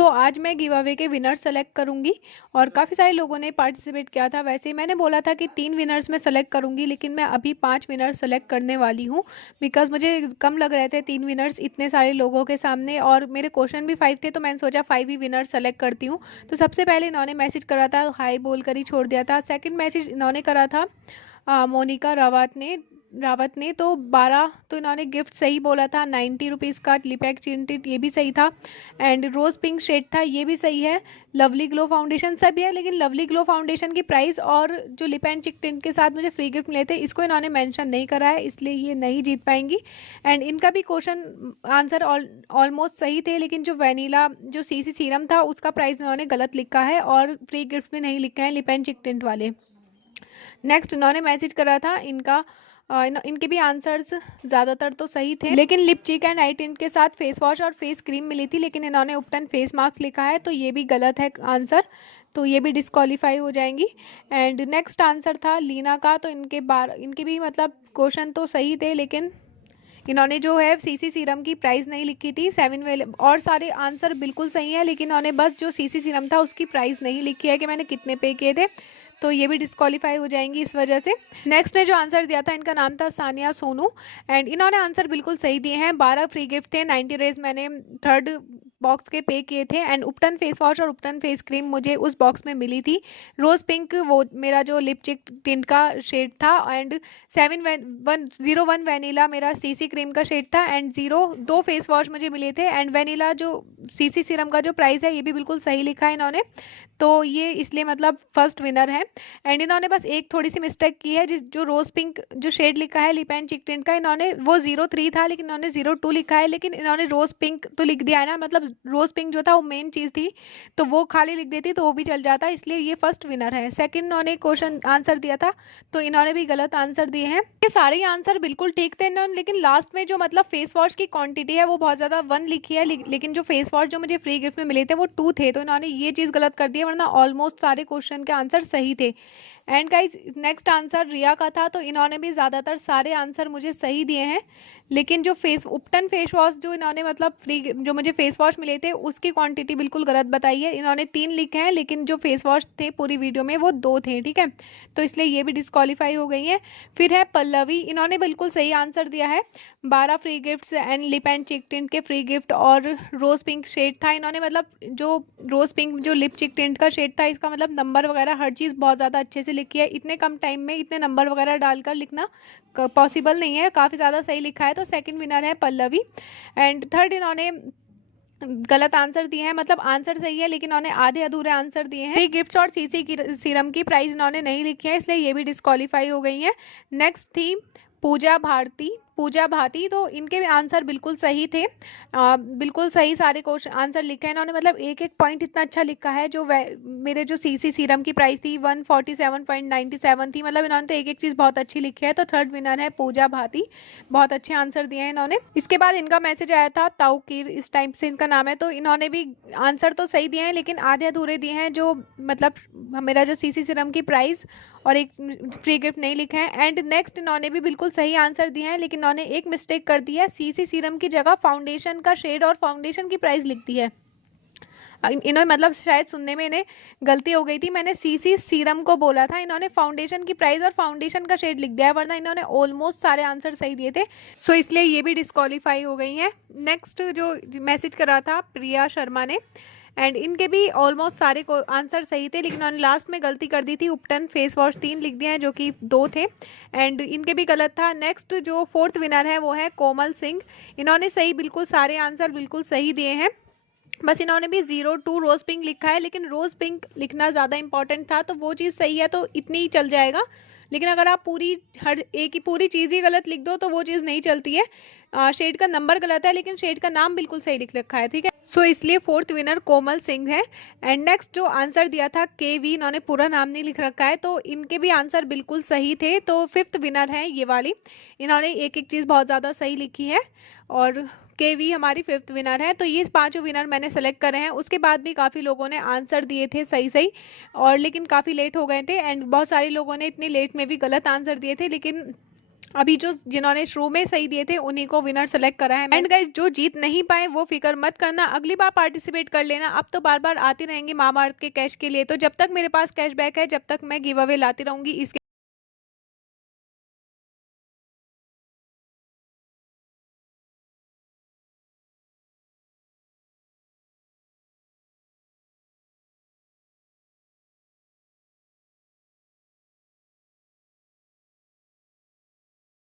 आज मैं give away के विनर सेलेक्ट करूंगी और काफ़ी सारे लोगों ने पार्टिसिपेट किया था। वैसे मैंने बोला था कि 3 विनर्स में सेलेक्ट करूंगी, लेकिन मैं अभी 5 विनर्स सेलेक्ट करने वाली हूं बिकॉज मुझे कम लग रहे थे 3 विनर्स इतने सारे लोगों के सामने, और मेरे क्वेश्चन भी 5 थे, तो मैंने सोचा 5 ही विनर्स सेलेक्ट करती हूँ। तो सबसे पहले इन्होंने मैसेज करा था, हाई बोल कर ही छोड़ दिया था। सेकेंड मैसेज इन्होंने करा था मोनिका रावत ने तो 12, तो इन्होंने गिफ्ट सही बोला था। 90 रुपीज़ का लिपैक चिंटिट, ये भी सही था। एंड रोज़ पिंक शेड था, ये भी सही है। लवली ग्लो फाउंडेशन सभी है, लेकिन लवली ग्लो फाउंडेशन की प्राइस और जो लिप एंड चिक टिंट के साथ मुझे फ्री गिफ्ट मिले थे, इसको इन्होंने मेंशन नहीं करा है, इसलिए ये नहीं जीत पाएंगी। एंड इनका भी क्वेश्चन आंसर ऑलमोस्ट सही थे, लेकिन जो वेनीला जो सीसी सीरम था उसका प्राइस इन्होंने गलत लिखा है और फ्री गिफ्ट भी नहीं लिखे हैं लिप एंड चिक टिंट वाले। नेक्स्ट इन्होंने मैसेज करा था, इनके भी आंसर्स ज़्यादातर तो सही थे, लेकिन लिप चिक एंड आई टिंट के साथ फेस वॉश और फेस क्रीम मिली थी, लेकिन इन्होंने उपटन फेस मास्क लिखा है, तो ये भी गलत है आंसर, तो ये भी डिस्क्वालीफाई हो जाएंगी। एंड नेक्स्ट आंसर था लीना का, तो इनके भी मतलब क्वेश्चन तो सही थे, लेकिन इन्होंने जो है सीसी सीरम की प्राइस नहीं लिखी थी। 7 वेल और सारे आंसर बिल्कुल सही है, लेकिन इन्होंने बस जो सीसी सीरम था उसकी प्राइस नहीं लिखी है कि मैंने कितने पे किए थे, तो ये भी डिस्क्वालीफाई हो जाएंगी इस वजह से। नेक्स्ट ने जो आंसर दिया था, इनका नाम था सानिया सोनू, एंड इन्होंने आंसर बिल्कुल सही दिए हैं। 12 फ्री गिफ्ट थे। 90 रेज मैंने थर्ड बॉक्स के पे किए थे, एंड उपटन फेस वॉश और उपटन फेस क्रीम मुझे उस बॉक्स में मिली थी। रोज़ पिंक वो मेरा जो लिप चिक टिंट का शेड था, एंड 701 वेनीला मेरा सीसी क्रीम का शेड था, एंड 2 फेस वॉश मुझे मिले थे। एंड वेनीला जो सीसी सीरम का जो प्राइस है, ये भी बिल्कुल सही लिखा है इन्होंने, तो ये इसलिए मतलब फर्स्ट विनर है। एंड इन्होंने बस एक थोड़ी सी मिस्टेक की है, जो रोज़ पिंक जो शेड लिखा है लिप एंड चिक टिंट का, इन्होंने वो 03 था, लेकिन इन्होंने 02 लिखा है, लेकिन इन्होंने रोज़ पिंक तो लिख दिया है ना, मतलब रोज़ पिंक जो था वो मेन चीज़ थी, तो वो खाली लिख देती तो वो भी चल जाता, इसलिए ये फर्स्ट विनर है। सेकंड इन्होंने क्वेश्चन आंसर दिया था, तो इन्होंने भी गलत आंसर दिए हैं। ये सारे ही आंसर बिल्कुल ठीक थे इन्होंने, लेकिन लास्ट में जो मतलब फेस वॉश की क्वांटिटी है वो बहुत ज़्यादा 1 लिखी है, लेकिन जो फेस वॉश जो मुझे फ्री गिफ्ट में मिले थे वो 2 थे, तो इन्होंने ये चीज़ गलत कर दी है, वरना ऑलमोस्ट सारे क्वेश्चन के आंसर सही थे। एंड गाइज नेक्स्ट आंसर रिया का था, तो इन्होंने भी ज़्यादातर सारे आंसर मुझे सही दिए हैं, लेकिन जो उपटन फेस वॉश जो इन्होंने मतलब फ्री जो मुझे फेस वॉश मिले थे उसकी क्वांटिटी बिल्कुल गलत बताई है। इन्होंने 3 लिखे हैं, लेकिन जो फेस वॉश थे पूरी वीडियो में वो 2 थे, ठीक है, तो इसलिए ये भी डिस्क्वालीफाई हो गई हैं। फिर है पल्लवी, इन्होंने बिल्कुल सही आंसर दिया है। 12 free gifts and lip and चिक टिंट के फ्री गिफ्ट और रोज़ पिंक शेड था। इन्होंने मतलब जो रोज़ पिंक जो लिप चिक टिंट का शेड था, इसका मतलब नंबर वगैरह हर चीज़ बहुत ज़्यादा अच्छे से लिखी है। इतने कम टाइम में इतने नंबर वगैरह डालकर लिखना पॉसिबल नहीं है, काफ़ी ज़्यादा सही लिखा है, तो सेकंड विनर है पल्लवी। एंड थर्ड इन्होंने गलत आंसर दिए हैं, मतलब आंसर सही है लेकिन इन्होंने आधे अधूरे आंसर दिए हैं। फ्री गिफ्ट्स और सीसी की सीरम की प्राइस इन्होंने नहीं लिखी है, इसलिए ये भी डिस्क्वालीफाई हो गई है। नेक्स्ट थी पूजा भाती, तो इनके भी आंसर बिल्कुल सही थे। बिल्कुल सही सारे क्वेश्चन आंसर लिखे हैं इन्होंने, मतलब एक एक पॉइंट इतना अच्छा लिखा है। जो मेरे जो सीसी सीरम की प्राइस थी 147.97 थी, मतलब इन्होंने तो एक एक चीज़ बहुत अच्छी लिखी है, तो थर्ड विनर है पूजा भाती। बहुत अच्छे आंसर दिए हैं इन्होंने। इसके बाद इनका मैसेज आया था ताउकीर, इस टाइप से इनका नाम है, तो इन्होंने भी आंसर तो सही दिए हैं, लेकिन आधे अधूरे दिए हैं। जो मतलब मेरा जो सीसी सीरम की प्राइस और एक फ्री गिफ्ट नहीं लिखे हैं। एंड नेक्स्ट इन्होंने भी बिल्कुल सही आंसर दिए हैं, लेकिन इन्होंने एक मिस्टेक कर दी है, सीसी सीरम की जगह फाउंडेशन का शेड और फाउंडेशन की प्राइस लिख दी है। इन्होंने मतलब शायद सुनने में इन्हें गलती हो गई थी, मैंने सीसी सीरम को बोला था, इन्होंने फाउंडेशन की प्राइस और फाउंडेशन का शेड लिख दिया है, वरना इन्होंने ऑलमोस्ट सारे आंसर सही दिए थे, सो इसलिए ये भी डिस्क्वालीफाई हो गई हैं। नेक्स्ट जो मैसेज करा था प्रिया शर्मा ने, एंड इनके भी ऑलमोस्ट सारे को आंसर सही थे, लेकिन उन्होंने लास्ट में गलती कर दी थी, उपटन फेस वॉश 3 लिख दिए हैं जो कि 2 थे, एंड इनके भी गलत था। नेक्स्ट जो फोर्थ विनर है वो है कोमल सिंह, इन्होंने सही बिल्कुल सारे आंसर बिल्कुल सही दिए हैं, बस इन्होंने भी 02 रोज़ पिंक लिखा है, लेकिन रोज़ पिंक लिखना ज़्यादा इंपॉर्टेंट था, तो वो चीज़ सही है तो इतनी ही चल जाएगा। लेकिन अगर आप हर एक ही पूरी चीज़ ही गलत लिख दो तो वो चीज़ नहीं चलती है। शेड का नंबर गलत है, लेकिन शेड का नाम बिल्कुल सही लिख रखा है, ठीक है, सो इसलिए फोर्थ विनर कोमल सिंह है। एंड नेक्स्ट जो आंसर दिया था केवी, इन्होंने पूरा नाम नहीं लिख रखा है, तो इनके भी आंसर बिल्कुल सही थे, तो फिफ्थ विनर है ये वाली, इन्होंने एक एक चीज़ बहुत ज़्यादा सही लिखी है, और केवी हमारी फिफ्थ विनर है। तो ये 5 विनर मैंने सेलेक्ट करे हैं। उसके बाद भी काफ़ी लोगों ने आंसर दिए थे सही सही, और लेकिन काफ़ी लेट हो गए थे, एंड बहुत सारे लोगों ने इतनी लेट में भी गलत आंसर दिए थे, लेकिन अभी जो जिन्होंने शुरू में सही दिए थे उन्हीं को विनर सेलेक्ट करा है। एंड गाइस, जो जीत नहीं पाए वो फिक्र मत करना, अगली बार पार्टिसिपेट कर लेना। अब तो बार बार आती रहेंगी मामाअर्थ के कैश के लिए, तो जब तक मेरे पास कैशबैक है जब तक मैं गिव अवे लाती रहूंगी। इसके